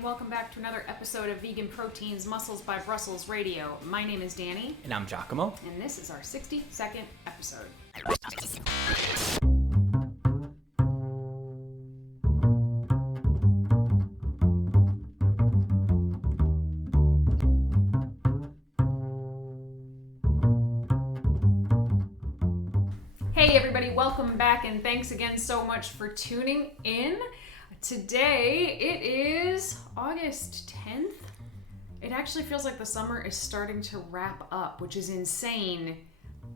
and welcome back to another episode of Vegan Proteins Muscles by Brussels Radio. My name is Danny. And I'm Giacomo. And this is our 60-second episode. Hey everybody, welcome back and thanks again so much for tuning in. Today it is August 10th. It actually feels like the summer is starting to wrap up, which is insane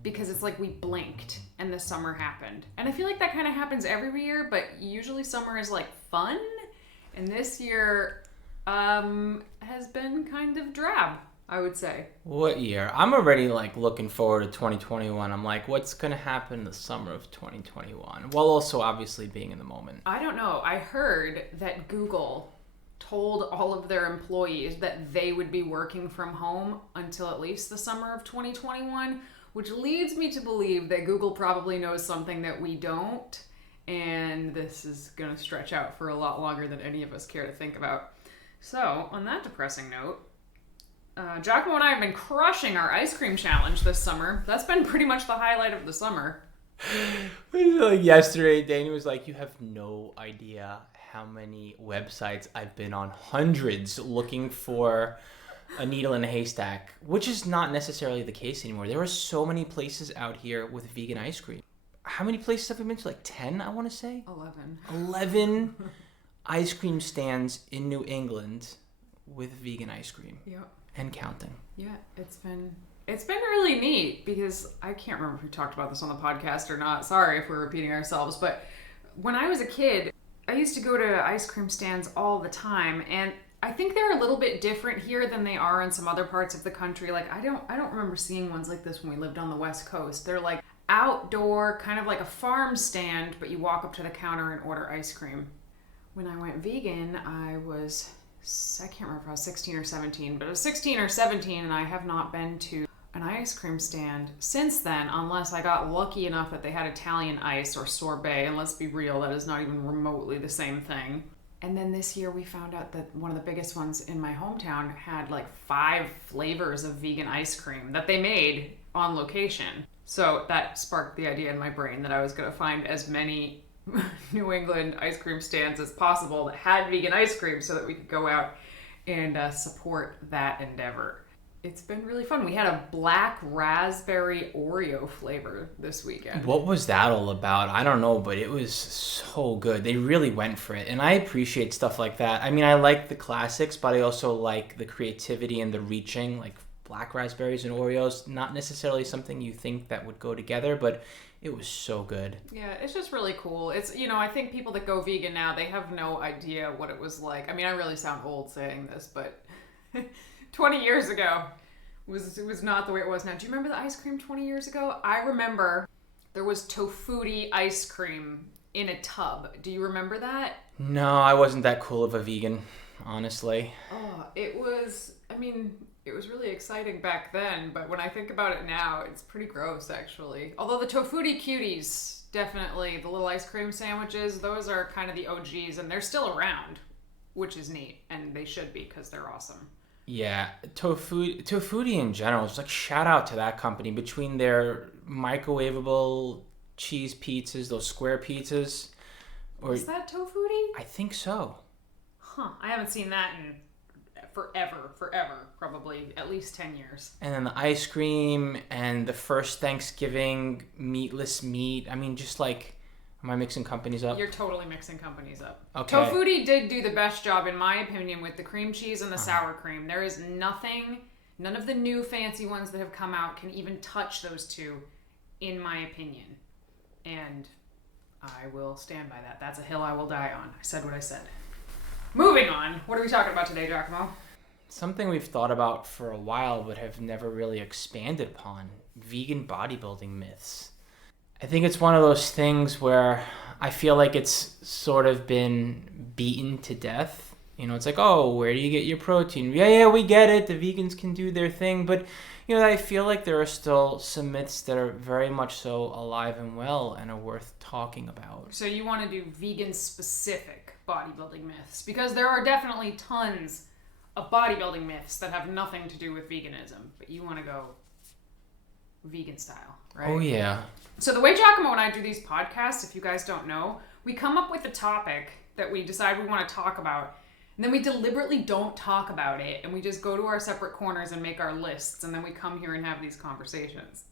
because it's like we blinked and the summer happened. And I feel like that kind of happens every year, but usually summer is like fun. And this year has been kind of drab, I would say. What year? I'm already looking forward to 2021. I'm like, what's going to happen in the summer of 2021? While also obviously being in the moment. I don't know. I heard that Google told all of their employees that they would be working from home until at least the summer of 2021, which leads me to believe that Google probably knows something that we don't. And this is going to stretch out for a lot longer than any of us care to think about. So on that depressing note, Giacomo and I have been crushing our ice cream challenge this summer. That's been pretty much the highlight of the summer. Yesterday, Danny was like, you have no idea how many websites I've been on. Hundreds looking for a needle in a haystack, which is not necessarily the case anymore. There are so many places out here with vegan ice cream. How many places have we been to? 10, I want to say? 11. 11 ice cream stands in New England with vegan ice cream. Yep. And counting. Yeah, it's been really neat because I can't remember if we talked about this on the podcast or not. Sorry if we're repeating ourselves, but when I was a kid, I used to go to ice cream stands all the time, and I think they're a little bit different here than they are in some other parts of the country. I don't remember seeing ones like this when we lived on the West Coast. They're outdoor, kind of like a farm stand, but you walk up to the counter and order ice cream. When I went vegan, I can't remember if I was 16 or 17, but I was 16 or 17 and I have not been to an ice cream stand since then, unless I got lucky enough that they had Italian ice or sorbet, and let's be real, that is not even remotely the same thing. And then this year we found out that one of the biggest ones in my hometown had 5 flavors of vegan ice cream that they made on location. So that sparked the idea in my brain that I was going to find as many New England ice cream stands as possible that had vegan ice cream so that we could go out and support that endeavor. It's been really fun. We had a black raspberry Oreo flavor this weekend. What was that all about? I don't know, but it was so good. They really went for it. And I appreciate stuff like that. I mean, I like the classics, but I also like the creativity and the reaching, like black raspberries and Oreos. Not necessarily something you think that would go together, but it was so good. Yeah, it's just really cool. It's, I think people that go vegan now, they have no idea what it was like. I mean, I really sound old saying this, but 20 years ago it was not the way it was now. Do you remember the ice cream 20 years ago? I remember there was tofutti ice cream in a tub. Do you remember that? No, I wasn't that cool of a vegan, honestly. Oh, it was really exciting back then, but when I think about it now, it's pretty gross, actually. Although the tofutti cuties, definitely, the little ice cream sandwiches, those are kind of the OGs, and they're still around, which is neat, and they should be, because they're awesome. Yeah, tofutti in general, just shout out to that company. Between their microwavable cheese pizzas, those square pizzas. Is that tofutti? I think so. Huh, I haven't seen that in forever, probably at least 10 years. And then the ice cream and the first Thanksgiving meatless meat. I mean, am I mixing companies up? You're totally mixing companies up. Okay. Tofutti did do the best job, in my opinion, with the cream cheese and the sour cream. There is none of the new fancy ones that have come out can even touch those two, in my opinion. And I will stand by that. That's a hill I will die on. I said what I said. Moving on. What are we talking about today, Giacomo? Something we've thought about for a while but have never really expanded upon. Vegan bodybuilding myths. I think it's one of those things where I feel like it's sort of been beaten to death. It's like, oh, where do you get your protein? Yeah, we get it. The vegans can do their thing. But, I feel like there are still some myths that are very much so alive and well and are worth talking about. So you want to do vegan specific? bodybuilding myths, because there are definitely tons of bodybuilding myths that have nothing to do with veganism, but you want to go vegan style, right? Oh, yeah. So the way Giacomo and I do these podcasts, if you guys don't know, we come up with a topic that we decide we want to talk about, and then we deliberately don't talk about it, and we just go to our separate corners and make our lists, and then we come here and have these conversations.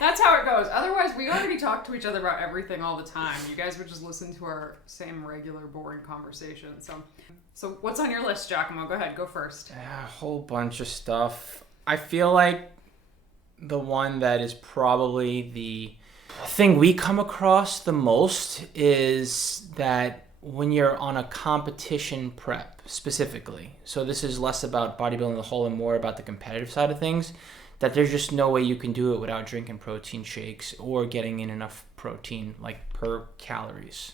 That's how it goes. Otherwise, we already talk to each other about everything all the time. You guys would just listen to our same regular, boring conversation. So what's on your list, Giacomo? Go ahead, go first. A whole bunch of stuff. I feel like the one that is probably the thing we come across the most is that when you're on a competition prep specifically, so this is less about bodybuilding the whole and more about the competitive side of things, that there's just no way you can do it without drinking protein shakes or getting in enough protein, like per calories.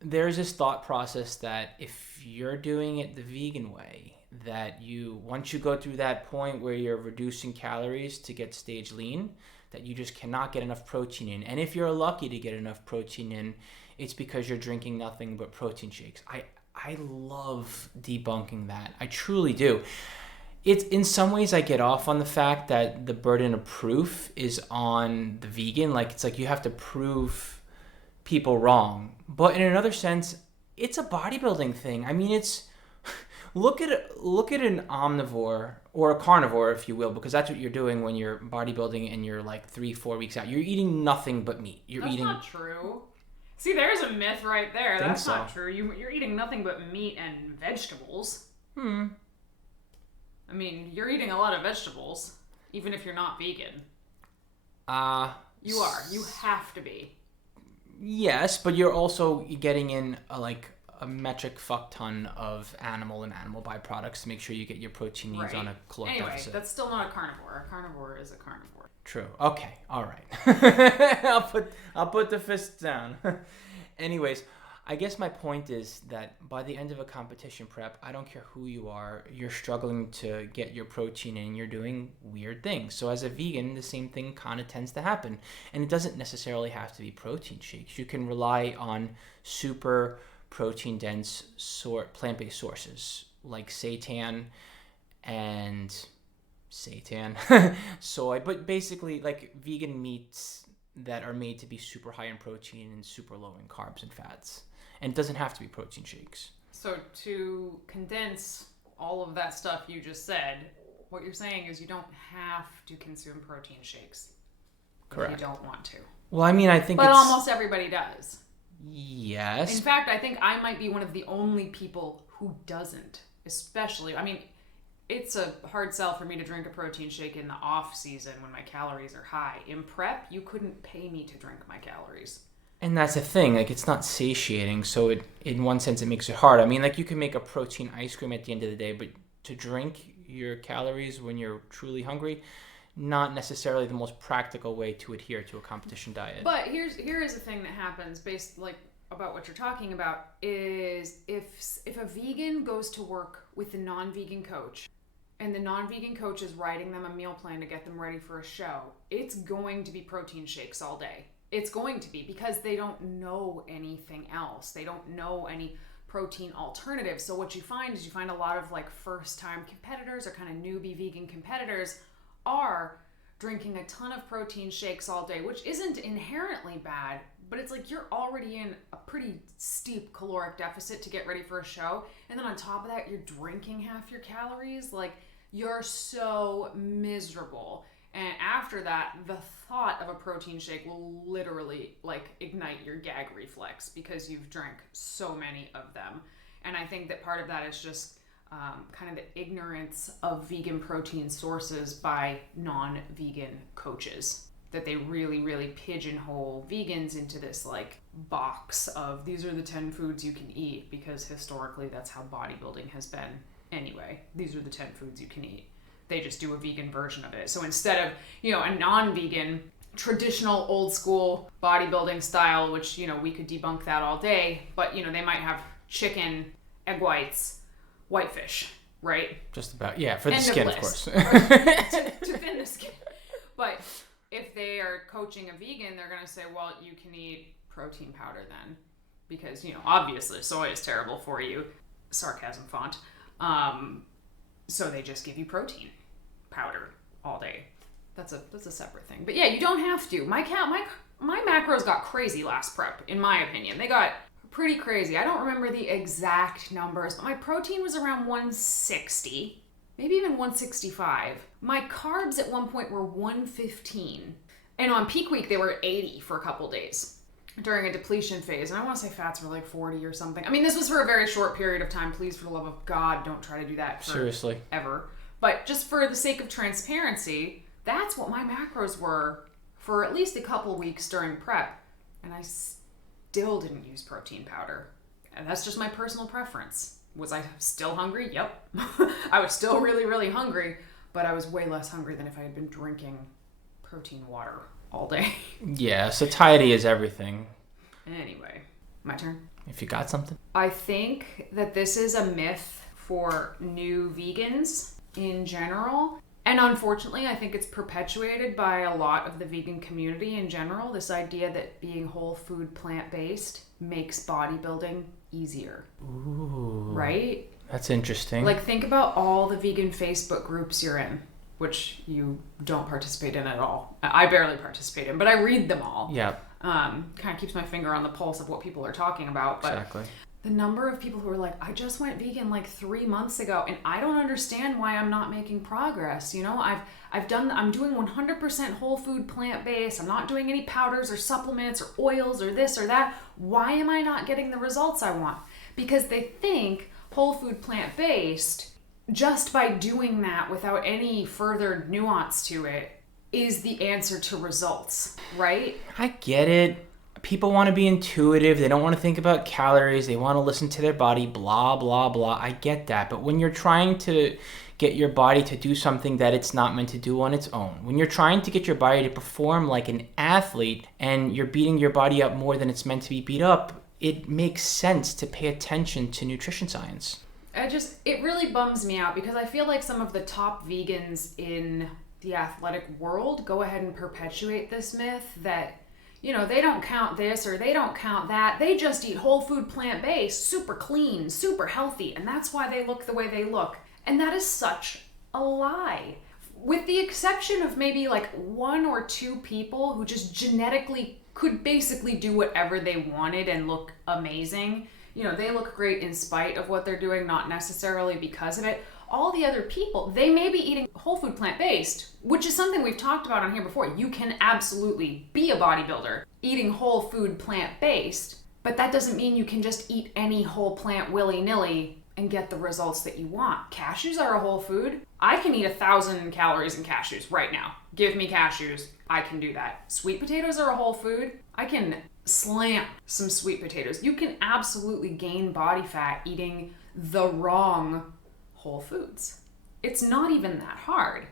There's this thought process that if you're doing it the vegan way, that once you go through that point where you're reducing calories to get stage lean, that you just cannot get enough protein in. And if you're lucky to get enough protein in, it's because you're drinking nothing but protein shakes. I love debunking that. I truly do. It's in some ways I get off on the fact that the burden of proof is on the vegan. Like, it's like you have to prove people wrong. But in another sense, it's a bodybuilding thing. I mean, it's look at an omnivore or a carnivore, if you will, because that's what you're doing when you're bodybuilding and you're like 3-4 weeks out. You're eating nothing but meat. That's not true. See, there's a myth right there. That's not true. You're eating nothing but meat and vegetables. I mean, you're eating a lot of vegetables, even if you're not vegan. You are. You have to be. Yes, but you're also getting in a metric fuck ton of animal byproducts to make sure you get your protein needs on a caloric deficit. That's still not a carnivore. A carnivore is a carnivore. True. Okay. All right. I'll put the fist down. Anyways, I guess my point is that by the end of a competition prep, I don't care who you are, you're struggling to get your protein in, you're doing weird things. So as a vegan, the same thing kind of tends to happen. And it doesn't necessarily have to be protein shakes. You can rely on super protein-dense plant-based sources like seitan, soy, but basically like vegan meats that are made to be super high in protein and super low in carbs and fats. And it doesn't have to be protein shakes. So to condense all of that stuff you just said, what you're saying is you don't have to consume protein shakes. Correct. If you don't want to. Well, I mean, I think But almost everybody does. Yes. In fact, I think I might be one of the only people who doesn't. Especially, I mean, it's a hard sell for me to drink a protein shake in the off season when my calories are high. In prep, you couldn't pay me to drink my calories. And that's the thing, like, it's not satiating, so in one sense it makes it hard. I mean, like, you can make a protein ice cream at the end of the day, but to drink your calories when you're truly hungry, not necessarily the most practical way to adhere to a competition diet. But here is the thing that happens based about what you're talking about is if a vegan goes to work with a non-vegan coach and the non-vegan coach is writing them a meal plan to get them ready for a show, it's going to be protein shakes all day. It's going to be because they don't know anything else. They don't know any protein alternatives. So what you find is a lot of first-time competitors or kind of newbie vegan competitors are drinking a ton of protein shakes all day, which isn't inherently bad, but it's like you're already in a pretty steep caloric deficit to get ready for a show. And then on top of that, you're drinking half your calories. You're so miserable. And after that, the thought of a protein shake will literally ignite your gag reflex because you've drank so many of them. And I think that part of that is just kind of the ignorance of vegan protein sources by non-vegan coaches. That they really, really pigeonhole vegans into this box of these are the 10 foods you can eat because historically that's how bodybuilding has been anyway. These are the 10 foods you can eat. They just do a vegan version of it. So instead of, a non-vegan, traditional old school bodybuilding style, which, we could debunk that all day, but, they might have chicken, egg whites, whitefish, right? Just about, yeah, for the skin, of course. to thin the skin. But if they are coaching a vegan, they're going to say, well, you can eat protein powder then. because, you know, obviously soy is terrible for you. Sarcasm font. So they just give you protein powder all day. That's a separate thing. But yeah, you don't have to. My macros got crazy last prep, in my opinion. They got pretty crazy. I don't remember the exact numbers, but my protein was around 160, maybe even 165. My carbs at one point were 115. And on peak week, they were 80 for a couple days during a depletion phase. And I want to say fats were like 40 or something. I mean, this was for a very short period of time. Please, for the love of God, don't try to do that Seriously. Ever. But just for the sake of transparency, that's what my macros were for at least a couple weeks during prep. And I still didn't use protein powder. And that's just my personal preference. Was I still hungry? Yep. I was still really, really hungry, but I was way less hungry than if I had been drinking protein water all day. Yeah, satiety is everything. Anyway, my turn. If you got something. I think that this is a myth for new vegans in general. And unfortunately, I think it's perpetuated by a lot of the vegan community in general. This idea that being whole food plant-based makes bodybuilding easier. Ooh. Right? That's interesting. Like, think about all the vegan Facebook groups you're in, which you don't participate in at all. I barely participate in, but I read them all. Yeah. Kind of keeps my finger on the pulse of what people are talking about. But exactly. The number of people who are like, I just went vegan like 3 months ago, and I don't understand why I'm not making progress. You know, I'm doing 100% whole food plant-based. I'm not doing any powders or supplements or oils or this or that. Why am I not getting the results I want? Because they think whole food plant-based, just by doing that without any further nuance to it, is the answer to results, right? I get it. People want to be intuitive. They don't want to think about calories. They want to listen to their body, blah, blah, blah. I get that. But when you're trying to get your body to do something that it's not meant to do on its own, when you're trying to get your body to perform like an athlete and you're beating your body up more than it's meant to be beat up, it makes sense to pay attention to nutrition science. It really bums me out because I feel like some of the top vegans in the athletic world go ahead and perpetuate this myth that, you know, they don't count this or they don't count that. They just eat whole food plant-based, super clean, super healthy, and that's why they look the way they look. And that is such a lie. With the exception of maybe like 1 or 2 people who just genetically could basically do whatever they wanted and look amazing. You know, they look great in spite of what they're doing, not necessarily because of it. All the other people, they may be eating whole food plant-based, which is something we've talked about on here before. You can absolutely be a bodybuilder eating whole food plant-based, but that doesn't mean you can just eat any whole plant willy-nilly and get the results that you want. Cashews are a whole food. I can eat 1,000 calories in cashews right now. Give me cashews. I can do that. Sweet potatoes are a whole food. I can slam some sweet potatoes. You can absolutely gain body fat eating the wrong whole foods. It's not even that hard.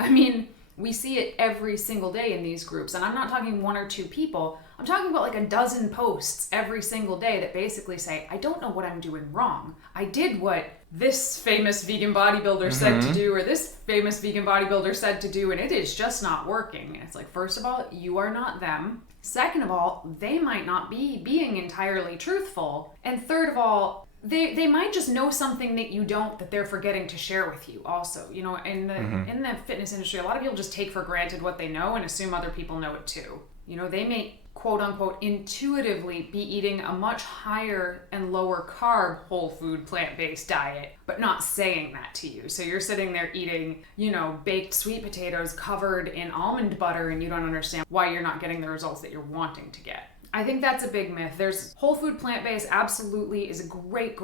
I mean, we see it every single day in these groups, and I'm not talking 1 or 2 people. I'm talking about like a dozen posts every single day that basically say, I don't know what I'm doing wrong. I did what this famous vegan bodybuilder said to do, or this famous vegan bodybuilder said to do, and it is just not working. And it's like, first of all, you are not them. Second of all, they might not be being entirely truthful. And third of all, they might just know something that you don't, that they're forgetting to share with you also. You know, in the fitness industry, a lot of people just take for granted what they know and assume other people know it too. You know, they may quote unquote intuitively be eating a much higher and lower carb whole food plant-based diet, but not saying that to you. So you're sitting there eating, you know, baked sweet potatoes covered in almond butter, and you don't understand why you're not getting the results that you're wanting to get. I think that's a big myth. There's whole food plant-based absolutely is a great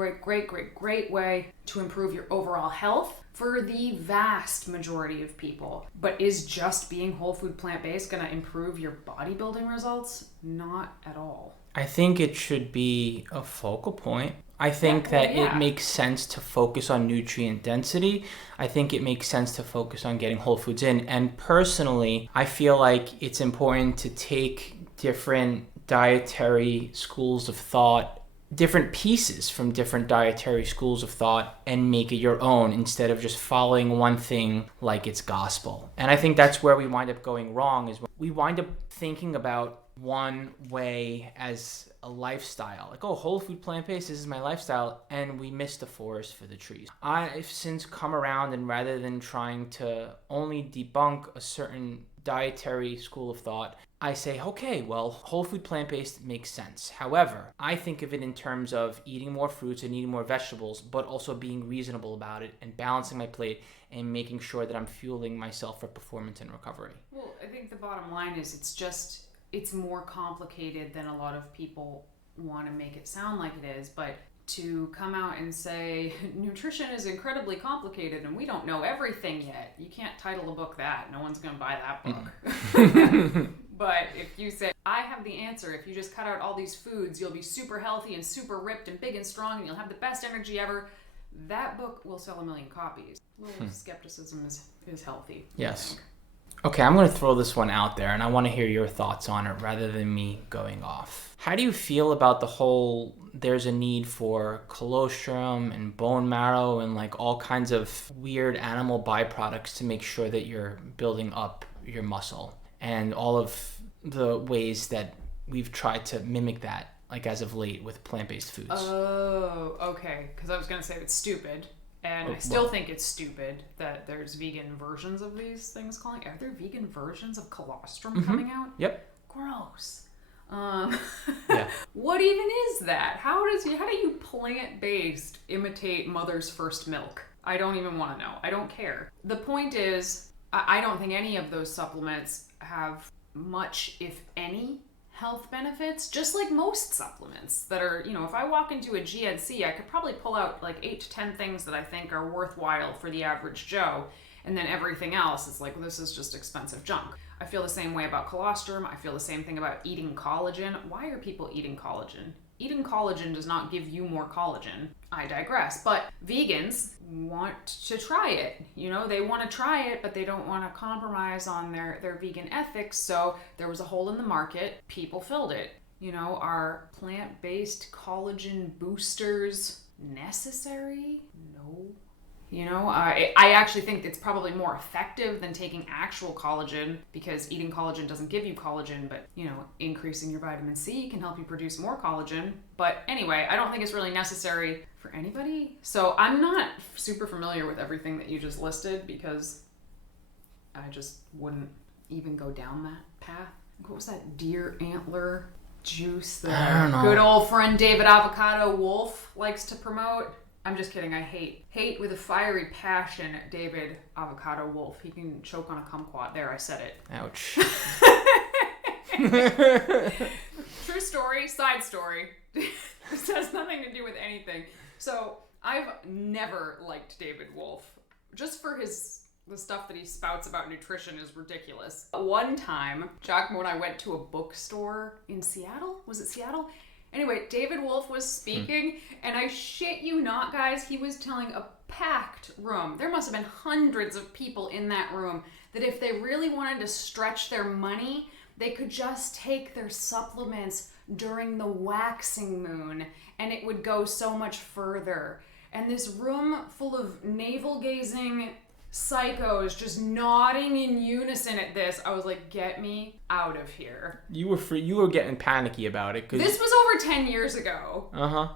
way to improve your overall health for the vast majority of people. But is just being whole food plant-based going to improve your bodybuilding results? Not at all. I think it should be a focal point. I think it makes sense to focus on nutrient density. I think it makes sense to focus on getting whole foods in. And personally, I feel like it's important to take different dietary schools of thought, different pieces from different dietary schools of thought, and make it your own instead of just following one thing like it's gospel. And I think that's where we wind up going wrong, is we wind up thinking about one way as a lifestyle. Like, oh, whole food plant-based, this is my lifestyle, and we miss the forest for the trees. I've since come around, and rather than trying to only debunk a certain dietary school of thought, I say, okay, well, whole food plant-based makes sense. However, I think of it in terms of eating more fruits and eating more vegetables, but also being reasonable about it and balancing my plate and making sure that I'm fueling myself for performance and recovery. Well, I think the bottom line is it's more complicated than a lot of people want to make it sound like it is, but to come out and say nutrition is incredibly complicated and we don't know everything yet, you can't title a book that. No one's going to buy that book. But if you say, I have the answer, if you just cut out all these foods, you'll be super healthy and super ripped and big and strong and you'll have the best energy ever, that book will sell 1 million copies. A little skepticism is healthy. Yes. Okay, I'm going to throw this one out there, and I want to hear your thoughts on it rather than me going off. How do you feel about the whole, there's a need for colostrum and bone marrow and like all kinds of weird animal byproducts to make sure that you're building up your muscle, and all of the ways that we've tried to mimic that, like as of late with plant-based foods? Oh, okay. Because I was going to say it's stupid. And I still think it's stupid that there's vegan versions of these things calling. Are there vegan versions of colostrum coming out? Yep. Gross. Yeah. What even is that? How do you plant-based imitate mother's first milk? I don't even want to know. I don't care. The point is, I don't think any of those supplements have much, if any, health benefits, just like most supplements that are, if I walk into a GNC, I could probably pull out like 8 to 10 things that I think are worthwhile for the average Joe, and then everything else is like, well, this is just expensive junk. I feel the same way about colostrum. I feel the same thing about eating collagen. Why are people eating collagen? Eating collagen does not give you more collagen. I digress. But vegans want to try it. They want to try it, but they don't want to compromise on their vegan ethics. So there was a hole in the market. People filled it. Are plant-based collagen boosters necessary? No. I actually think it's probably more effective than taking actual collagen, because eating collagen doesn't give you collagen, but, increasing your vitamin C can help you produce more collagen. But anyway, I don't think it's really necessary for anybody. So I'm not super familiar with everything that you just listed, because I just wouldn't even go down that path. What was that deer antler juice that good old friend David Avocado Wolf likes to promote? I'm just kidding. I hate with a fiery passion David Avocado Wolf. He can choke on a kumquat. There, I said it. Ouch. True story, side story. This has nothing to do with anything. So I've never liked David Wolf. Just for the stuff that he spouts about nutrition is ridiculous. One time, Giacomo and I went to a bookstore in Seattle. Was it Seattle? Anyway, David Wolf was speaking, and I shit you not, guys, he was telling a packed room. There must have been hundreds of people in that room that if they really wanted to stretch their money, they could just take their supplements during the waxing moon, and it would go so much further. And this room full of navel-gazing psychos just nodding in unison at this. I was like, get me out of here. You were getting panicky about it. This was over 10 years ago.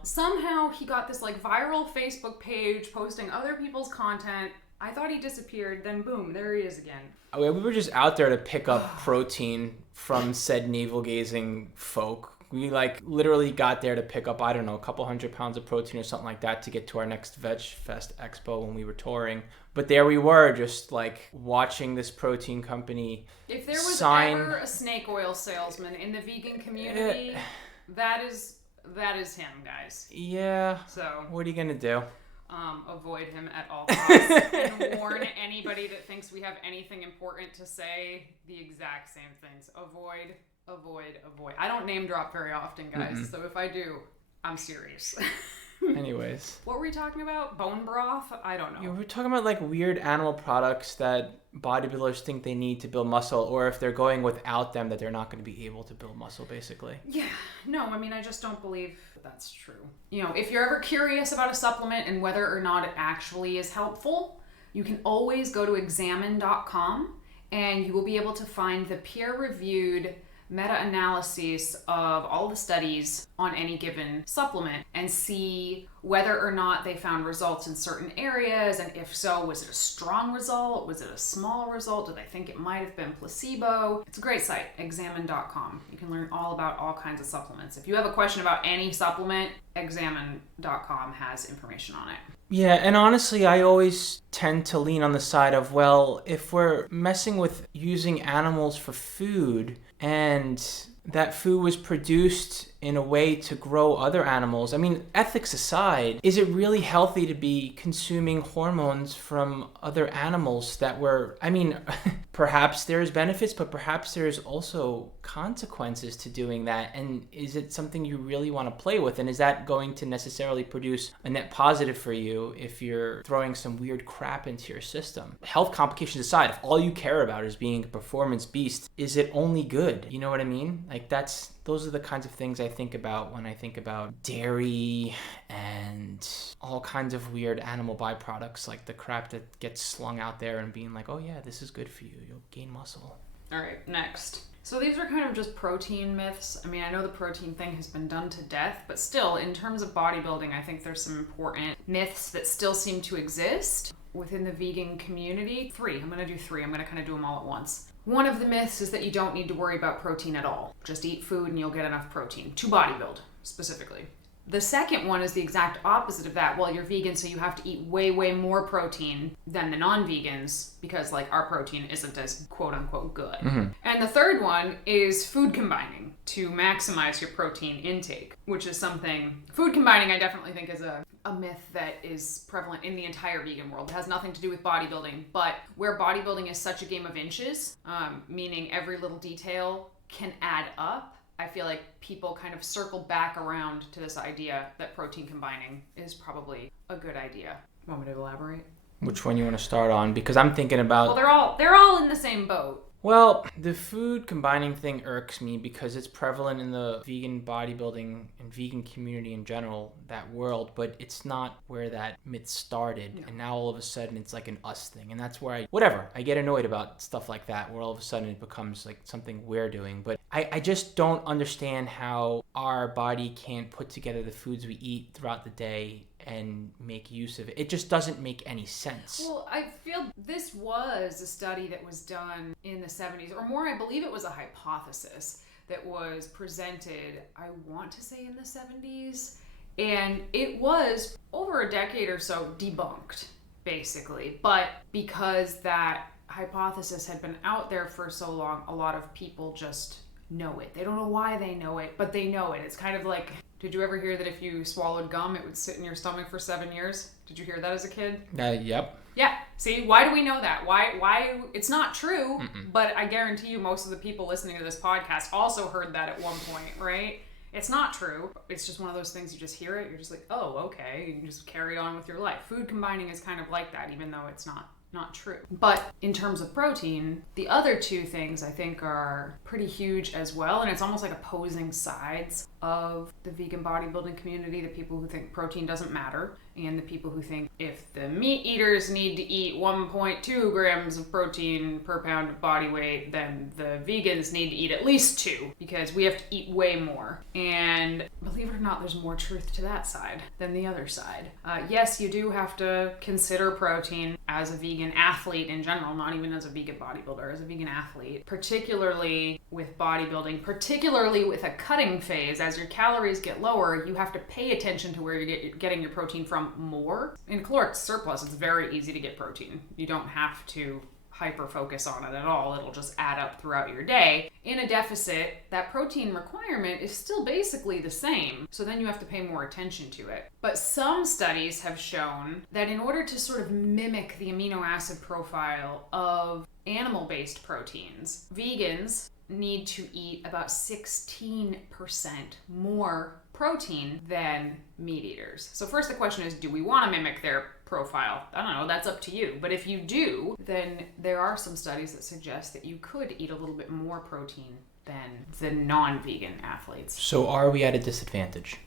Somehow he got this like viral Facebook page posting other people's content. I thought he disappeared, then boom, there he is again. We were just out there to pick up protein from said navel-gazing folk. We literally got there to pick up, I don't know, a couple 100 pounds of protein or something like that to get to our next Veg Fest Expo when we were touring. But there we were, just watching this protein company. If there was ever a snake oil salesman in the vegan community, that is him, guys. Yeah. So what are you gonna do? Avoid him at all costs and warn anybody that thinks we have anything important to say the exact same things. Avoid. I don't name drop very often, guys, so if I do, I'm serious. Anyways. What were we talking about? Bone broth? I don't know. Yeah, we're talking about weird animal products that bodybuilders think they need to build muscle, or if they're going without them, that they're not going to be able to build muscle, basically. Yeah. No, I just don't believe that's true. If you're ever curious about a supplement and whether or not it actually is helpful, you can always go to examine.com and you will be able to find the peer-reviewed meta-analyses of all the studies on any given supplement and see whether or not they found results in certain areas, and if so, was it a strong result? Was it a small result? Did they think it might have been placebo? It's a great site, examine.com. You can learn all about all kinds of supplements. If you have a question about any supplement, examine.com has information on it. Yeah, and honestly, I always tend to lean on the side of, well, if we're messing with using animals for food and that food was produced in a way to grow other animals, I mean, ethics aside, is it really healthy to be consuming hormones from other animals that were, I mean, perhaps there's benefits, but perhaps there's also consequences to doing that. And is it something you really want to play with? And is that going to necessarily produce a net positive for you if you're throwing some weird crap into your system? Health complications aside, if all you care about is being a performance beast, is it only good? You know what I mean? Like those are the kinds of things I think about when I think about dairy and all kinds of weird animal byproducts, like the crap that gets slung out there and being like, oh yeah, this is good for you. You'll gain muscle. All right, next. So these are kind of just protein myths. I mean, I know the protein thing has been done to death, but still, in terms of bodybuilding, I think there's some important myths that still seem to exist within the vegan community. I'm going to do three. I'm going to kind of do them all at once. One of the myths is that you don't need to worry about protein at all. Just eat food and you'll get enough protein to bodybuild, specifically. The second one is the exact opposite of that. Well, you're vegan, so you have to eat way, way more protein than the non-vegans because, like, our protein isn't as quote-unquote good. Mm-hmm. And the third one is food combining to maximize your protein intake, which is something... Food combining, I definitely think, is a myth that is prevalent in the entire vegan world. It has nothing to do with bodybuilding, but where bodybuilding is such a game of inches, meaning every little detail can add up, I feel like people kind of circle back around to this idea that protein combining is probably a good idea. Want me to elaborate? Which one you want to start on? Because I'm thinking about... Well, they're all in the same boat. Well, the food combining thing irks me because it's prevalent in the vegan bodybuilding and vegan community in general, that world, but it's not where that myth started. No. And now all of a sudden it's like an us thing. And that's where I get annoyed about stuff like that, where all of a sudden it becomes like something we're doing. But I just don't understand how our body can't put together the foods we eat throughout the day and make use of it. It just doesn't make any sense. Well, I feel this was a study that was done in the 70s, or more, I believe it was a hypothesis that was presented, I want to say in the 70s, and it was over a decade or so debunked, basically. But because that hypothesis had been out there for so long, a lot of people just know it. They don't know why they know it, but they know it. It's kind of like, did you ever hear that if you swallowed gum, it would sit in your stomach for 7 years? Did you hear that as a kid? Yep. Yeah. See, why do we know that? Why? It's not true, but I guarantee you most of the people listening to this podcast also heard that at one point, right? It's not true. It's just one of those things, you just hear it, you're just like, oh, okay. You can just carry on with your life. Food combining is kind of like that, even though it's not true. But in terms of protein, the other two things I think are pretty huge as well, and it's almost like opposing sides of the vegan bodybuilding community, the people who think protein doesn't matter, and the people who think if the meat eaters need to eat 1.2 grams of protein per pound of body weight, then the vegans need to eat at least 2, because we have to eat way more. And believe it or not, there's more truth to that side than the other side. Yes, you do have to consider protein as a vegan athlete in general, not even as a vegan bodybuilder, as a vegan athlete, particularly with bodybuilding, particularly with a cutting phase. As your calories get lower, you have to pay attention to where you're getting your protein from more. In caloric surplus, it's very easy to get protein. You don't have to hyper focus on it at all. It'll just add up throughout your day. In a deficit, that protein requirement is still basically the same, so then you have to pay more attention to it. But some studies have shown that in order to sort of mimic the amino acid profile of animal-based proteins, vegans need to eat about 16% more protein than meat eaters. So first the question is, do we want to mimic their profile? I don't know, that's up to you. But if you do, then there are some studies that suggest that you could eat a little bit more protein than the non-vegan athletes. So are we at a disadvantage?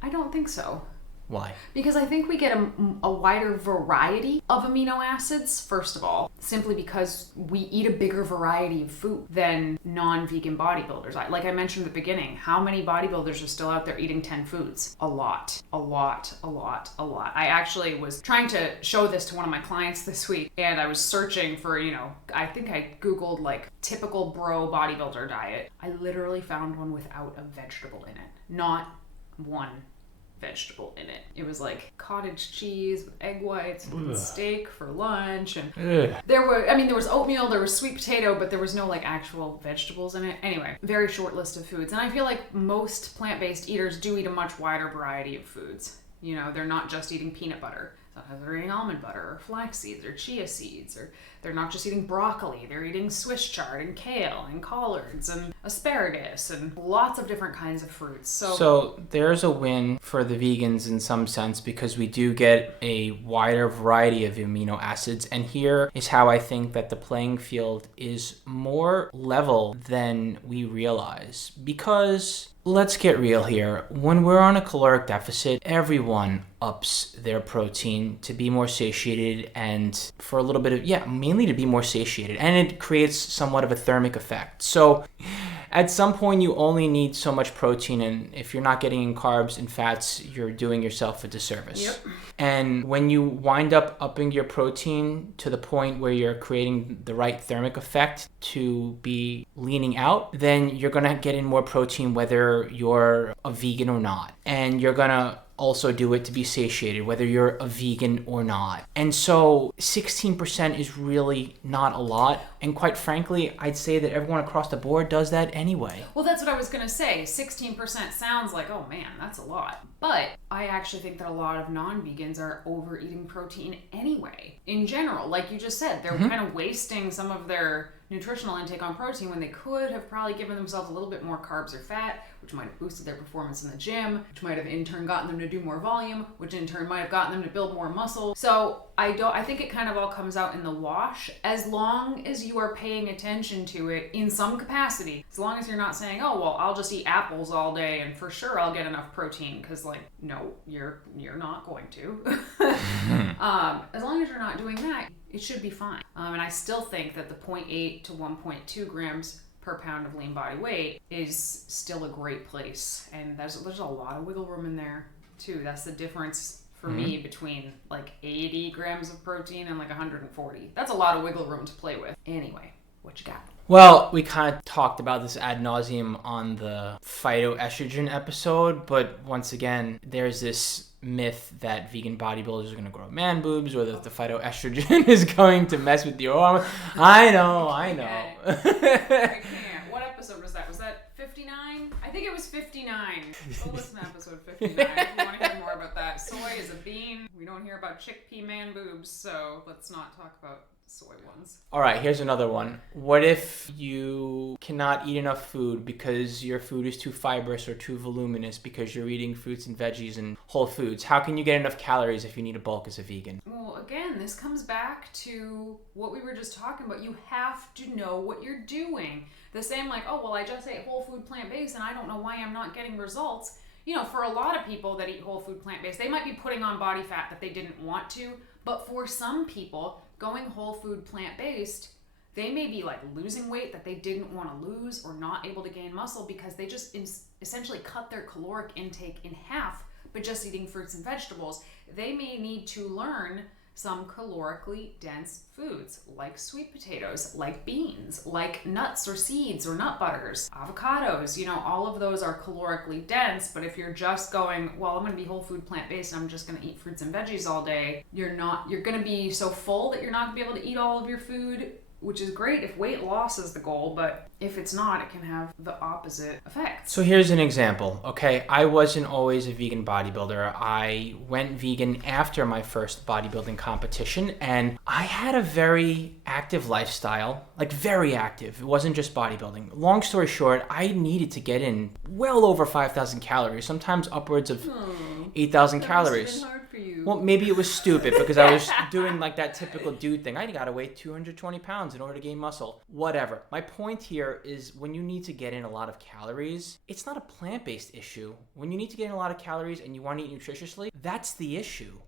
I don't think so. Why? Because I think we get a wider variety of amino acids, first of all, simply because we eat a bigger variety of food than non-vegan bodybuilders. Like I mentioned at the beginning, how many bodybuilders are still out there eating 10 foods? A lot. I actually was trying to show this to one of my clients this week, and I was searching for, I think I Googled like typical bro bodybuilder diet. I literally found one without a vegetable in it. Not one vegetable in it. It was like cottage cheese with egg whites and steak for lunch, and there was oatmeal, there was sweet potato, but there was no like actual vegetables in it. Anyway, very short list of foods, and I feel like most plant-based eaters do eat a much wider variety of foods. They're not just eating peanut butter. Sometimes they're eating almond butter or flax seeds or chia seeds, or they're not just eating broccoli, they're eating Swiss chard and kale and collards and asparagus and lots of different kinds of fruits. So there's a win for the vegans in some sense, because we do get a wider variety of amino acids. And here is how I think that the playing field is more level than we realize. Because let's get real here. When we're on a caloric deficit, everyone ups their protein to be more satiated and for a little bit of, mainly to be more satiated. And it creates somewhat of a thermic effect. So at some point, you only need so much protein, and if you're not getting in carbs and fats, you're doing yourself a disservice. Yep. And when you wind up upping your protein to the point where you're creating the right thermic effect to be leaning out, then you're going to get in more protein whether you're a vegan or not. And you're going to also do it to be satiated, whether you're a vegan or not. And so 16% is really not a lot. And quite frankly, I'd say that everyone across the board does that anyway. Well, that's what I was going to say. 16% sounds like, oh man, that's a lot. But I actually think that a lot of non-vegans are overeating protein anyway. In general, like you just said, they're kind of wasting some of their nutritional intake on protein when they could have probably given themselves a little bit more carbs or fat, which might have boosted their performance in the gym, which might have in turn gotten them to do more volume, which in turn might have gotten them to build more muscle. So I think it kind of all comes out in the wash, as long as you are paying attention to it in some capacity. As long as you're not saying, oh, well, I'll just eat apples all day and for sure I'll get enough protein, because no, you're not going to. As long as you're not doing that, it should be fine. And I still think that the 0.8 to 1.2 grams per pound of lean body weight is still a great place. And there's a lot of wiggle room in there too. That's the difference for me between like 80 grams of protein and like 140. That's a lot of wiggle room to play with. Anyway, what you got? Well, we kind of talked about this ad nauseum on the phytoestrogen episode, but once again, there's this myth that vegan bodybuilders are going to grow man boobs, or that the phytoestrogen is going to mess with your arm. I know. I can't. What episode was that? Was that 59? I think it was 59. Go listen to episode 59 if you want to hear more about that. Soy is a bean. We don't hear about chickpea man boobs, so let's not talk about soy ones. All right, here's another one. What if you cannot eat enough food because your food is too fibrous or too voluminous because you're eating fruits and veggies and whole foods? How can you get enough calories if you need to bulk as a vegan? Well, again, this comes back to what we were just talking about. You have to know what you're doing. The same like, oh, well, I just ate whole food plant-based and I don't know why I'm not getting results. For a lot of people that eat whole food plant-based, they might be putting on body fat that they didn't want to. But for some people, going whole food plant-based, they may be like losing weight that they didn't want to lose, or not able to gain muscle because they just essentially cut their caloric intake in half by just eating fruits and vegetables. They may need to learn some calorically dense foods like sweet potatoes, like beans, like nuts or seeds or nut butters, avocados. All of those are calorically dense. But if you're just going, well, I'm going to be whole food plant-based and I'm just going to eat fruits and veggies all day, you're going to be so full that you're not going to be able to eat all of your food, which is great if weight loss is the goal, but if it's not, it can have the opposite effect. So here's an example, okay? I wasn't always a vegan bodybuilder. I went vegan after my first bodybuilding competition, and I had a very active lifestyle, like very active. It wasn't just bodybuilding. Long story short, I needed to get in well over 5,000 calories, sometimes upwards of 8,000 calories. It's been hard for you. you. Well, maybe it was stupid because I was doing like that typical dude thing. I gotta weigh 220 pounds in order to gain muscle. Whatever. My point here is when you need to get in a lot of calories, it's not a plant-based issue. When you need to get in a lot of calories and you want to eat nutritiously, that's the issue.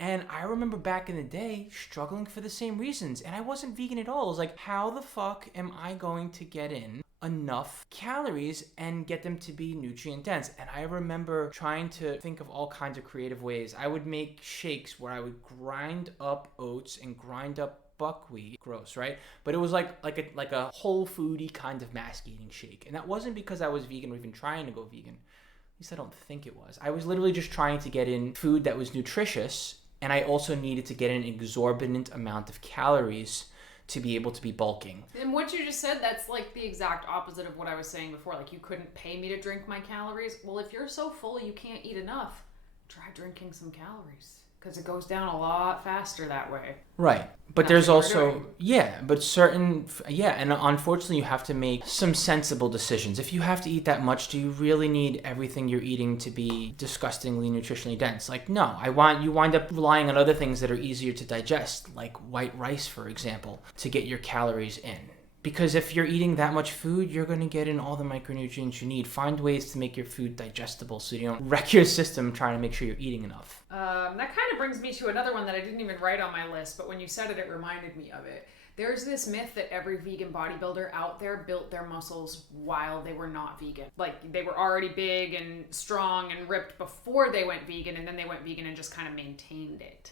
And I remember back in the day struggling for the same reasons. And I wasn't vegan at all. I was like, how the fuck am I going to get in enough calories and get them to be nutrient dense? And I remember trying to think of all kinds of creative ways. I would make shakes where I would grind up oats and grind up buckwheat. Gross, right? But it was like a whole foody kind of mask eating shake. And that wasn't because I was vegan or even trying to go vegan. At least I don't think it was. I was literally just trying to get in food that was nutritious, and I also needed to get an exorbitant amount of calories to be able to be bulking. And what you just said, that's like the exact opposite of what I was saying before. Like, you couldn't pay me to drink my calories. Well, if you're so full you can't eat enough, try drinking some calories. Because it goes down a lot faster that way. Right. But there's also, and unfortunately you have to make some sensible decisions. If you have to eat that much, do you really need everything you're eating to be disgustingly nutritionally dense? Like, no. You wind up relying on other things that are easier to digest, like white rice, for example, to get your calories in. Because if you're eating that much food, you're going to get in all the micronutrients you need. Find ways to make your food digestible so you don't wreck your system trying to make sure you're eating enough. That kind of brings me to another one that I didn't even write on my list, but when you said it, it reminded me of it. There's this myth that every vegan bodybuilder out there built their muscles while they were not vegan. Like, they were already big and strong and ripped before they went vegan, and then they went vegan and just kind of maintained it.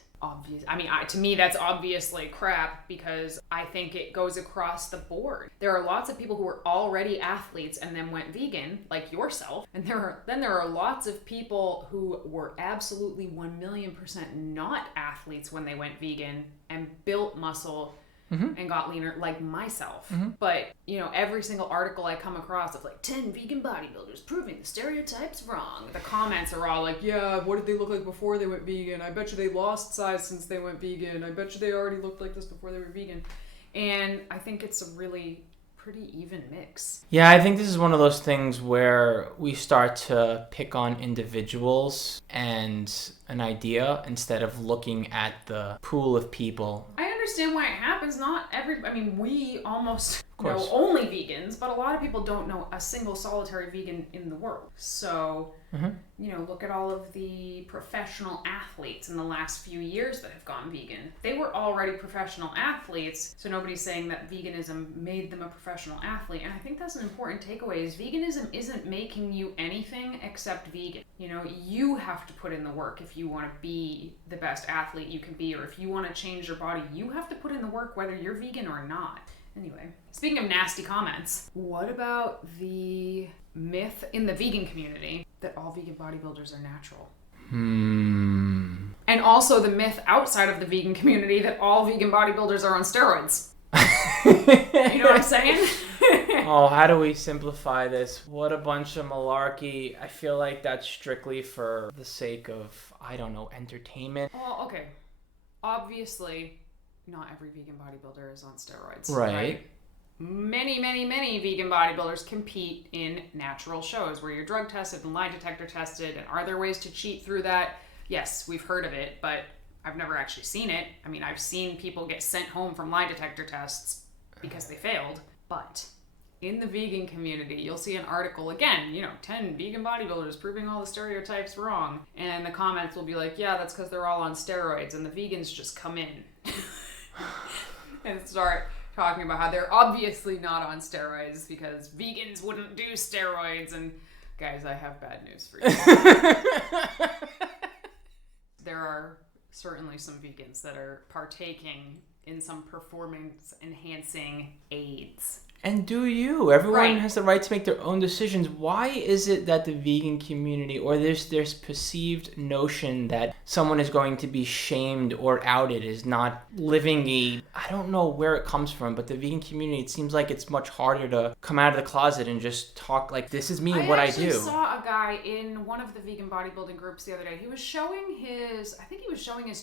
To me, that's obviously crap, because I think it goes across the board. There are lots of people who were already athletes and then went vegan, like yourself. And there are lots of people who were absolutely 1,000,000% not athletes when they went vegan and built muscle and got leaner, like myself. But, every single article I come across of like 10 vegan bodybuilders proving the stereotypes wrong, the comments are all like, yeah, what did they look like before they went vegan? I bet you they lost size since they went vegan. I bet you they already looked like this before they were vegan. And I think it's a really pretty even mix. Yeah, I think this is one of those things where we start to pick on individuals and an idea instead of looking at the pool of people. I understand why it happens. We almost know only vegans, but a lot of people don't know a single solitary vegan in the world. So, look at all of the professional athletes in the last few years that have gone vegan. They were already professional athletes, so nobody's saying that veganism made them a professional athlete. And I think that's an important takeaway, is veganism isn't making you anything except vegan. You have to put in the work if you want to be the best athlete you can be, or if you want to change your body, you have to put in the work whether you're vegan or not. Anyway, speaking of nasty comments, what about the myth in the vegan community that all vegan bodybuilders are natural? And also the myth outside of the vegan community that all vegan bodybuilders are on steroids. You know what I'm saying? Oh, how do we simplify this? What a bunch of malarkey. I feel like that's strictly for the sake of, entertainment. Well, okay. Obviously, not every vegan bodybuilder is on steroids. Right. Many, many, many vegan bodybuilders compete in natural shows where you're drug tested and lie detector tested. And are there ways to cheat through that? Yes, we've heard of it, but I've never actually seen it. I've seen people get sent home from lie detector tests because they failed. But in the vegan community, you'll see an article, again, 10 vegan bodybuilders proving all the stereotypes wrong. And the comments will be like, yeah, that's because they're all on steroids. And the vegans just come in and start talking about how they're obviously not on steroids because vegans wouldn't do steroids. And guys, I have bad news for you. There are certainly some vegans that are partaking in some performance enhancing aids. And do you? Everyone has the right to make their own decisions. Why is it that the vegan community, or there's perceived notion that someone is going to be shamed or outed is not living I don't know where it comes from, but the vegan community, it seems like it's much harder to come out of the closet and just talk like, this is me and what I do. I actually saw a guy in one of the vegan bodybuilding groups the other day. He was showing his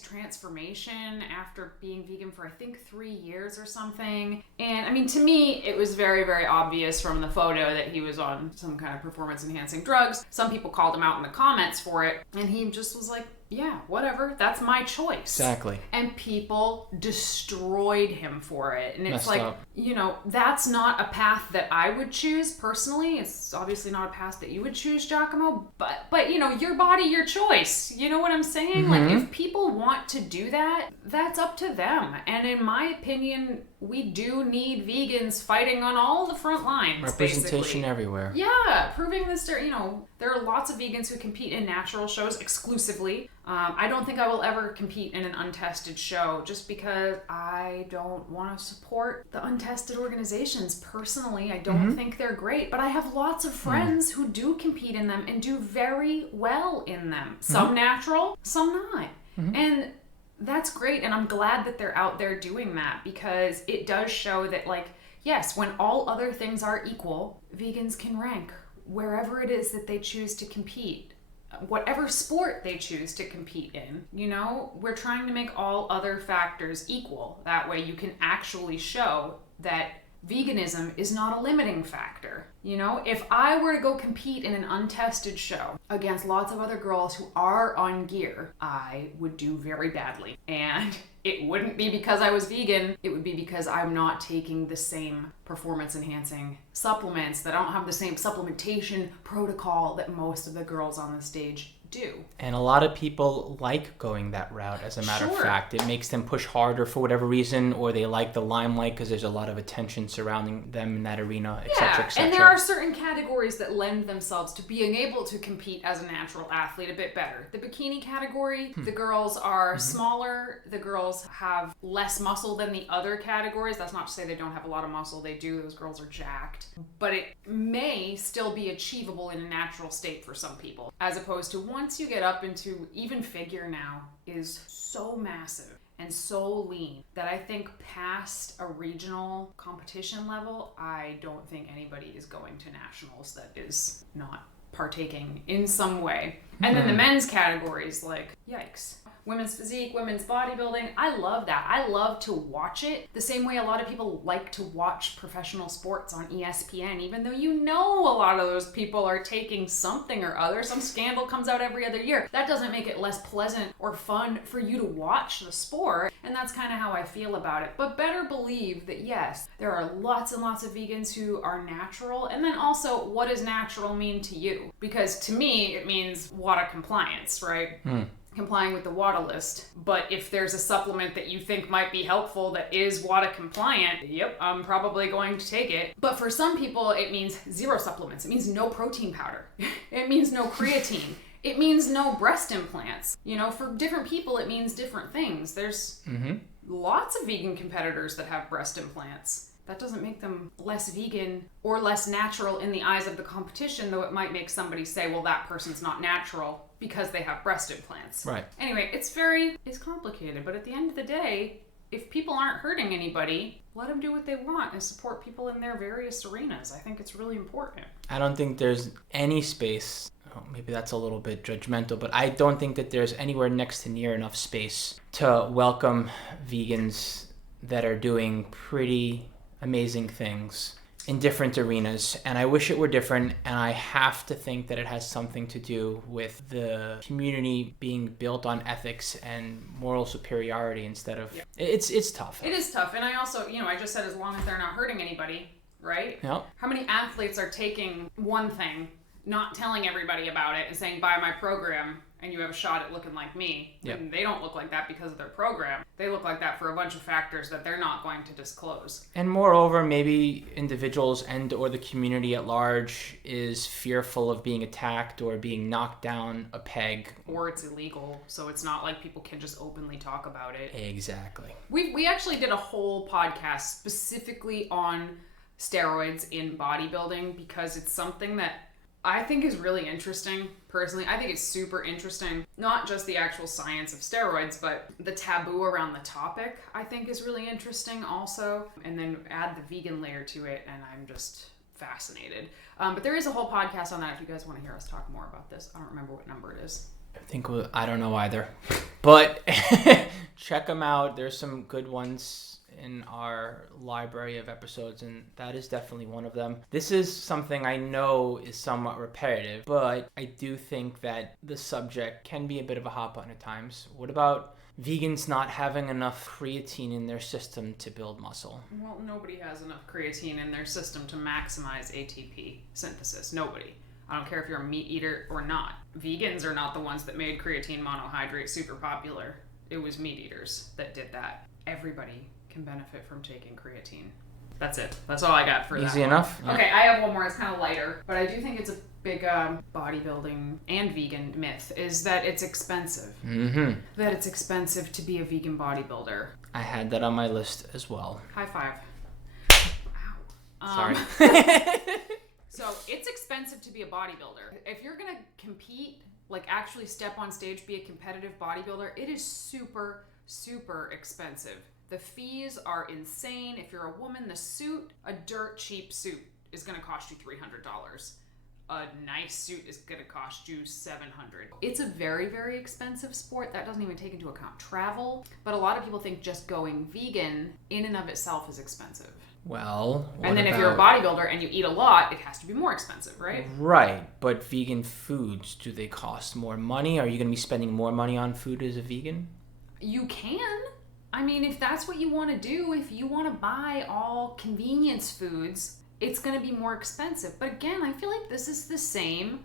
transformation after being vegan for 3 years or something. And to me, it was very, very obvious from the photo that he was on some kind of performance enhancing drugs. Some people called him out in the comments for it, and he just was like, yeah, whatever. That's my choice. Exactly. And people destroyed him for it. And it's Messed like, up. that's not a path that I would choose personally. It's obviously not a path that you would choose, Giacomo. But your body, your choice. You know what I'm saying? Like, if people want to do that, that's up to them. And in my opinion, we do need vegans fighting on all the front lines. Representation basically. Everywhere. Yeah, proving this. There are lots of vegans who compete in natural shows exclusively. I don't think I will ever compete in an untested show just because I don't want to support the untested organizations. Personally, I don't think they're great, but I have lots of friends who do compete in them and do very well in them. Some natural, some not. And that's great, and I'm glad that they're out there doing that because it does show that, like, yes, when all other things are equal, vegans can rank wherever it is that they choose to compete. Whatever sport they choose to compete in, we're trying to make all other factors equal. That way you can actually show that veganism is not a limiting factor. If I were to go compete in an untested show against lots of other girls who are on gear, I would do very badly. And it wouldn't be because I was vegan. It would be because I'm not taking the same performance enhancing supplements, that I don't have the same supplementation protocol that most of the girls on the stage do. And a lot of people like going that route, as a matter of fact. It makes them push harder for whatever reason, or they like the limelight because there's a lot of attention surrounding them in that arena, etc., etc. And there are certain categories that lend themselves to being able to compete as a natural athlete a bit better. The bikini category, the girls are smaller, the girls have less muscle than the other categories. That's not to say they don't have a lot of muscle. They do. Those girls are jacked. But it may still be achievable in a natural state for some people, as opposed to once you get up into even figure now is so massive and so lean that I think past a regional competition level, I don't think anybody is going to nationals that is not partaking in some way. And then the men's categories, like, yikes. Women's physique, women's bodybuilding. I love that. I love to watch it the same way a lot of people like to watch professional sports on ESPN, even though a lot of those people are taking something or other. Some scandal comes out every other year. That doesn't make it less pleasant or fun for you to watch the sport. And that's kind of how I feel about it. But better believe that, yes, there are lots and lots of vegans who are natural. And then also, what does natural mean to you? Because to me, it means WADA compliance, right? Complying with the WADA list. But if there's a supplement that you think might be helpful that is WADA compliant, yep, I'm probably going to take it. But for some people, it means zero supplements. It means no protein powder. It means no creatine. It means no breast implants. For different people, it means different things. There's lots of vegan competitors that have breast implants. That doesn't make them less vegan or less natural in the eyes of the competition, though it might make somebody say, well, that person's not natural because they have breast implants. Right. Anyway, it's complicated, but at the end of the day, if people aren't hurting anybody, let them do what they want and support people in their various arenas. I think it's really important. I don't think there's any space, maybe that's a little bit judgmental, but I don't think that there's anywhere next to near enough space to welcome vegans that are doing pretty amazing things in different arenas, and I wish it were different, and I have to think that it has something to do with the community being built on ethics and moral superiority instead of... Yeah. It's tough. It is tough, and I also, I just said as long as they're not hurting anybody, right? Yep. How many athletes are taking one thing, not telling everybody about it, and saying, buy my program, and you have a shot at looking like me. Yep. And they don't look like that because of their program. They look like that for a bunch of factors that they're not going to disclose. And moreover, maybe individuals and or the community at large is fearful of being attacked or being knocked down a peg. Or it's illegal, so it's not like people can just openly talk about it. Exactly. We actually did a whole podcast specifically on steroids in bodybuilding because it's something that I think is really interesting. Personally, I think it's super interesting. Not just the actual science of steroids, but the taboo around the topic, I think is really interesting also. And then add the vegan layer to it, and I'm just fascinated. But there is a whole podcast on that if you guys want to hear us talk more about this. I don't remember what number it is. I don't know either. But check them out. There's some good ones in our library of episodes, and that is definitely one of them. This is something I know is somewhat repetitive, but I do think that the subject can be a bit of a hot button at times. What about vegans not having enough creatine in their system to build muscle? Well, nobody has enough creatine in their system to maximize ATP synthesis. Nobody. I don't care if you're a meat eater or not. Vegans are not the ones that made creatine monohydrate super popular. It was meat eaters that did that. Everybody can benefit from taking creatine. That's it. That's all I got for that. Easy enough? Yeah. Okay, I have one more. It's kind of lighter, but I do think it's a big bodybuilding and vegan myth is that it's expensive. Mm-hmm. That it's expensive to be a vegan bodybuilder. I had that on my list as well. High five. Ow. Sorry. So it's expensive to be a bodybuilder. If you're gonna compete, like actually step on stage, be a competitive bodybuilder, it is super, super expensive. The fees are insane. If you're a woman, the suit, a dirt cheap suit is gonna cost you $300. A nice suit is gonna cost you $700. It's a very, very expensive sport. That doesn't even take into account travel. But a lot of people think just going vegan in and of itself is expensive. Well, and then if you're a bodybuilder and you eat a lot, it has to be more expensive, right? Right, but vegan foods, do they cost more money? Are you going to be spending more money on food as a vegan? You can. I mean, if that's what you want to do, if you want to buy all convenience foods, it's going to be more expensive. But again, I feel like this is the same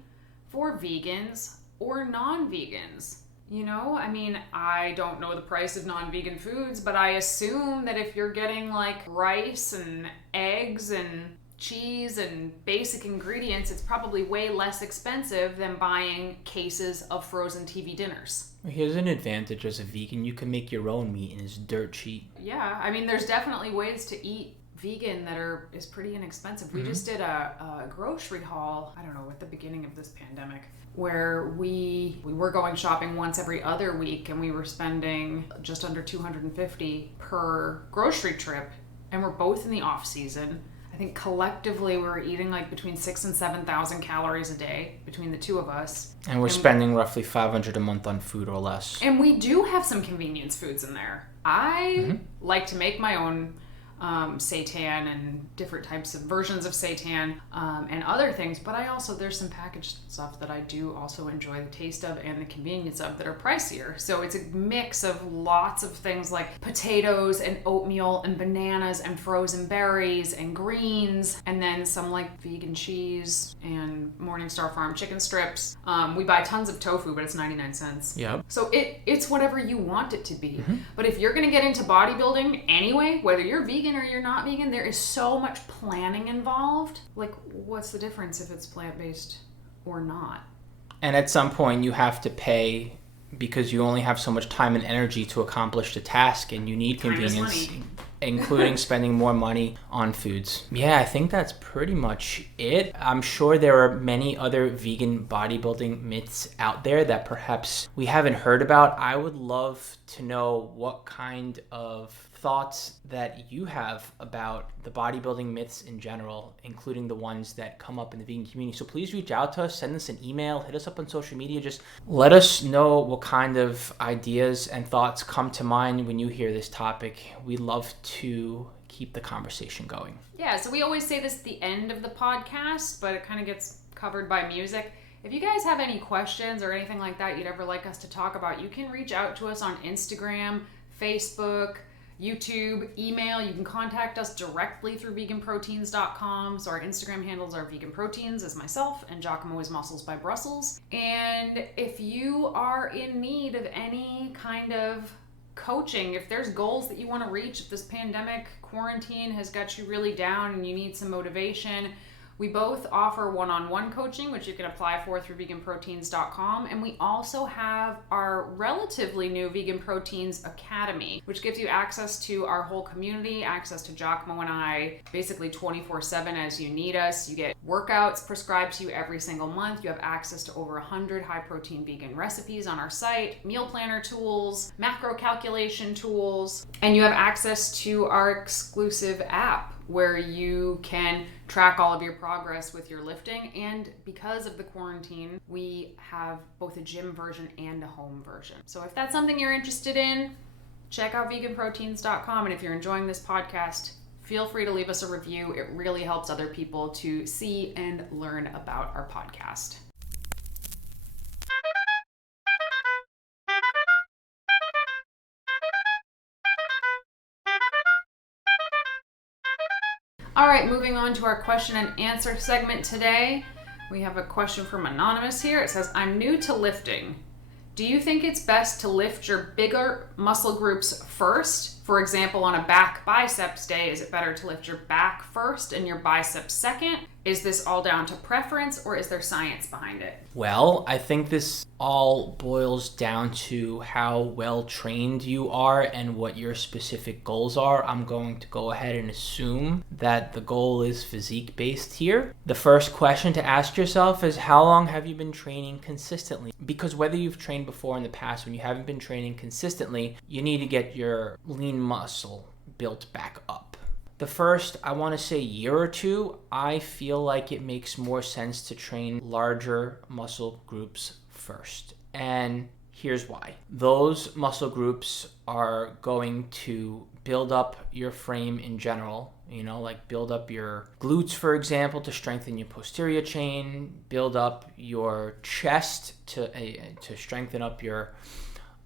for vegans or non-vegans. You know, I mean, I don't know the price of non-vegan foods, but I assume that if you're getting like rice and eggs and cheese and basic ingredients, it's probably way less expensive than buying cases of frozen TV dinners. Here's an advantage as a vegan. You can make your own meat and it's dirt cheap. Yeah, I mean, there's definitely ways to eat vegan that is pretty inexpensive. We just did a grocery haul, I don't know, at the beginning of this pandemic, where we were going shopping once every other week, and we were spending just under $250 per grocery trip, and we're both in the off season. I think collectively we were eating like between 6,000 and 7,000 calories a day between the two of us. And we're spending roughly $500 a month on food or less. And we do have some convenience foods in there. I like to make my own seitan and different types of versions of seitan and other things, but there's some packaged stuff that I do also enjoy the taste of and the convenience of that are pricier. So it's a mix of lots of things like potatoes and oatmeal and bananas and frozen berries and greens, and then some like vegan cheese and Morningstar Farm chicken strips. We buy tons of tofu, but it's 99 cents. Yep. So it's whatever you want it to be. But if you're gonna get into bodybuilding anyway, whether you're vegan or you're not vegan, there is so much planning involved. Like, what's the difference if it's plant-based or not? And at some point you have to pay because you only have so much time and energy to accomplish the task, and you need convenience, including spending more money on foods. Yeah, I think that's pretty much it. I'm sure there are many other vegan bodybuilding myths out there that perhaps we haven't heard about. I would love to know what kind of thoughts that you have about the bodybuilding myths in general, including the ones that come up in the vegan community. So please reach out to us, send us an email, hit us up on social media. Just let us know what kind of ideas and thoughts come to mind when you hear this topic. We love to keep the conversation going. Yeah, so we always say this at the end of the podcast, but it kind of gets covered by music. If you guys have any questions or anything like that you'd ever like us to talk about, you can reach out to us on Instagram, Facebook, YouTube, email. You can contact us directly through veganproteins.com. So our Instagram handles are veganproteins as myself, and Giacomo is Muscles by Brussels. And if you are in need of any kind of coaching, if there's goals that you want to reach, if this pandemic quarantine has got you really down and you need some motivation, we both offer one-on-one coaching, which you can apply for through veganproteins.com. And we also have our relatively new Vegan Proteins Academy, which gives you access to our whole community, access to Giacomo and I, basically 24/7 as you need us. You get workouts prescribed to you every single month. You have access to over 100 high-protein vegan recipes on our site, meal planner tools, macro calculation tools, and you have access to our exclusive app where you can track all of your progress with your lifting. And because of the quarantine, we have both a gym version and a home version. So if that's something you're interested in, check out veganproteins.com. And if you're enjoying this podcast, feel free to leave us a review. It really helps other people to see and learn about our podcast. All right, moving on to our question and answer segment today. We have a question from Anonymous here. It says, I'm new to lifting. Do you think it's best to lift your bigger muscle groups first? For example, on a back biceps day, is it better to lift your back first and your biceps second? Is this all down to preference, or is there science behind it? Well, I think this all boils down to how well trained you are and what your specific goals are. I'm going to go ahead and assume that the goal is physique based here. The first question to ask yourself is, how long have you been training consistently? Because whether you've trained before in the past, when you haven't been training consistently, you need to get your lean muscle built back up. The first, I want to say, year or two, I feel like it makes more sense to train larger muscle groups first. And here's why. Those muscle groups are going to build up your frame in general, like build up your glutes, for example, to strengthen your posterior chain, build up your chest to strengthen up your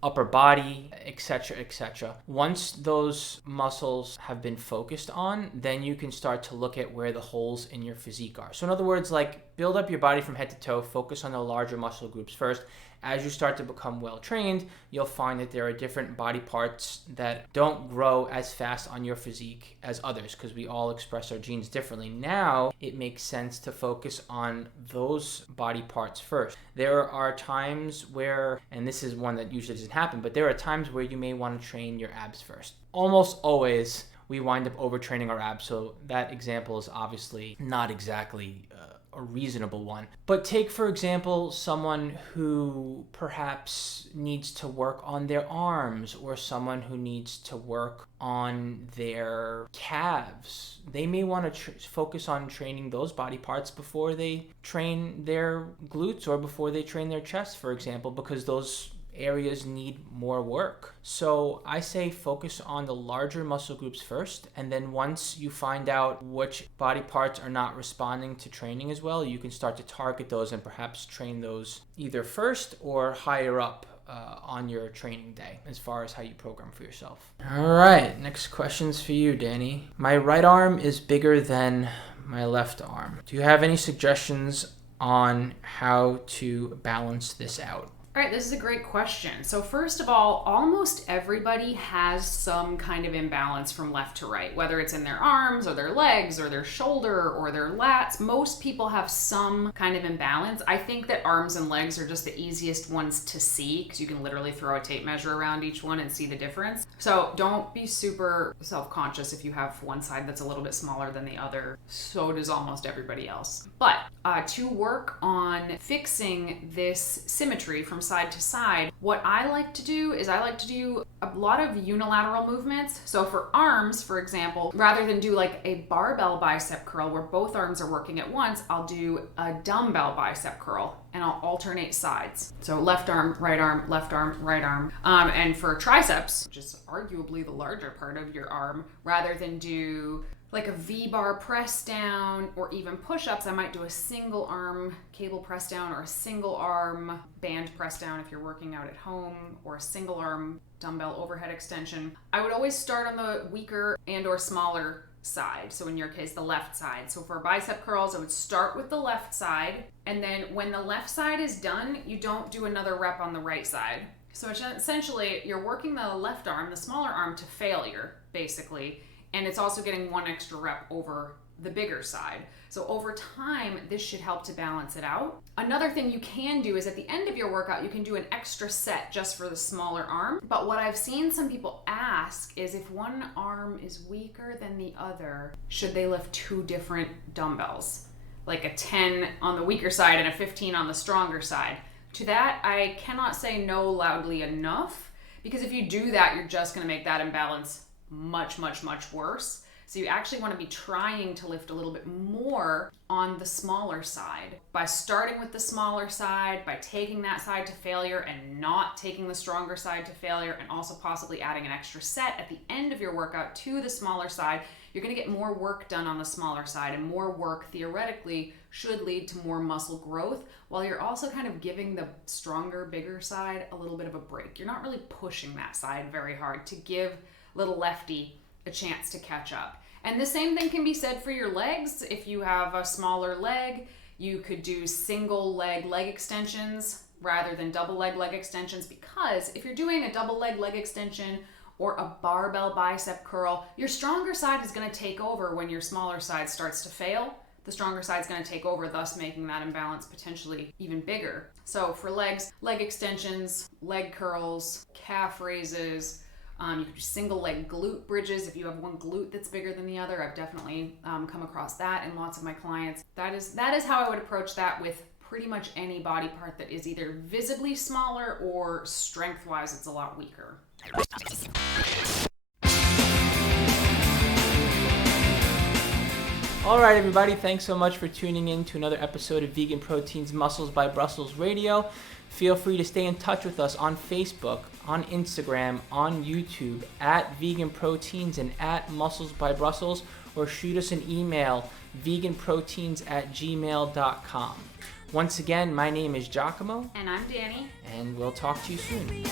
upper body, etc., etc. Once those muscles have been focused on, then you can start to look at where the holes in your physique are. So in other words, like, build up your body from head to toe, focus on the larger muscle groups first. As you start to become well trained, you'll find that there are different body parts that don't grow as fast on your physique as others, because we all express our genes differently. Now, it makes sense to focus on those body parts first. There are times where, and this is one that usually doesn't happen, but there are times where you may want to train your abs first. Almost always, we wind up overtraining our abs, so that example is obviously not exactly a reasonable one. But take, for example, someone who perhaps needs to work on their arms, or someone who needs to work on their calves. They may want to focus on training those body parts before they train their glutes, or before they train their chest, for example, because those areas need more work. So I say focus on the larger muscle groups first, and then once you find out which body parts are not responding to training as well, you can start to target those and perhaps train those either first or higher up on your training day, as far as how you program for yourself. All right, next question's for you, Danny. My right arm is bigger than my left arm. Do you have any suggestions on how to balance this out? All right, this is a great question. So first of all, almost everybody has some kind of imbalance from left to right, whether it's in their arms or their legs or their shoulder or their lats. Most people have some kind of imbalance. I think that arms and legs are just the easiest ones to see, because you can literally throw a tape measure around each one and see the difference. So don't be super self-conscious if you have one side that's a little bit smaller than the other. So does almost everybody else. But to work on fixing this symmetry from side to side, what I like to do is I like to do a lot of unilateral movements. So for arms, for example, rather than do like a barbell bicep curl where both arms are working at once, I'll do a dumbbell bicep curl, and I'll alternate sides. So left arm, right arm, left arm, right arm. And for triceps, which is arguably the larger part of your arm, rather than do like a V-bar press down or even push-ups, I might do a single arm cable press down, or a single arm band press down if you're working out at home, or a single arm dumbbell overhead extension. I would always start on the weaker and or smaller side. So in your case, the left side. So for bicep curls, I would start with the left side, and then when the left side is done, you don't do another rep on the right side. So essentially, you're working the left arm, the smaller arm, to failure, basically. And it's also getting one extra rep over the bigger side. So over time, this should help to balance it out. Another thing you can do is at the end of your workout, you can do an extra set just for the smaller arm. But what I've seen some people ask is, if one arm is weaker than the other, should they lift two different dumbbells? Like a 10 on the weaker side and a 15 on the stronger side. To that, I cannot say no loudly enough, because if you do that, you're just gonna make that imbalance much, much, much worse. So you actually want to be trying to lift a little bit more on the smaller side. By starting with the smaller side, by taking that side to failure and not taking the stronger side to failure, and also possibly adding an extra set at the end of your workout to the smaller side, you're going to get more work done on the smaller side, and more work theoretically should lead to more muscle growth, while you're also kind of giving the stronger, bigger side a little bit of a break. You're not really pushing that side very hard to give little lefty a chance to catch up. And the same thing can be said for your legs. If you have a smaller leg, you could do single leg extensions rather than double leg extensions, because if you're doing a double leg extension or a barbell bicep curl, your stronger side is going to take over when your smaller side starts to fail. The stronger side is going to take over, thus making that imbalance potentially even bigger. So for legs, leg extensions, leg curls, calf raises, you could do single leg glute bridges if you have one glute that's bigger than the other. I've definitely come across that in lots of my clients. That is how I would approach that with pretty much any body part that is either visibly smaller or strength-wise it's a lot weaker. All right, everybody, thanks so much for tuning in to another episode of Vegan Protein's Muscles by Brussels Radio. Feel free to stay in touch with us on Facebook, on Instagram, on YouTube, at Vegan Proteins and at Muscles by Brussels, or shoot us an email, veganproteins@gmail.com. Once again, my name is Giacomo. And I'm Danny. And we'll talk to you soon.